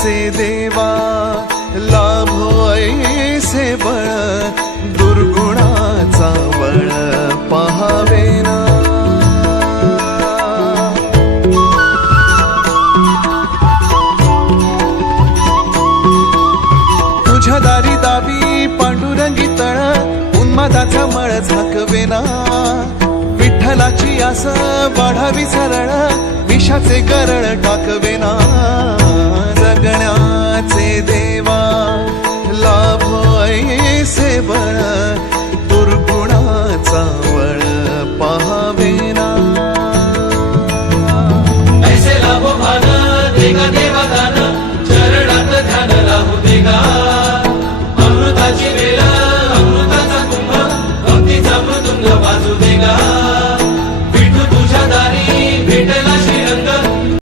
देवा लाभो ऐसे बळ दुर्गुणाचा बळ पहावे ना। तुझ्या दारी दावी पांडुरंगी तळ उन्मादाचा मळ झाकवेना। विठ्ठलाची आस वाढावी सरळ विषाचे गरळ टाकवेना। जगण्याचे देवा लाभो ऐसे बळ दुर्गुणाचा बळ पहावेना। ऐसे लाभो भान देगा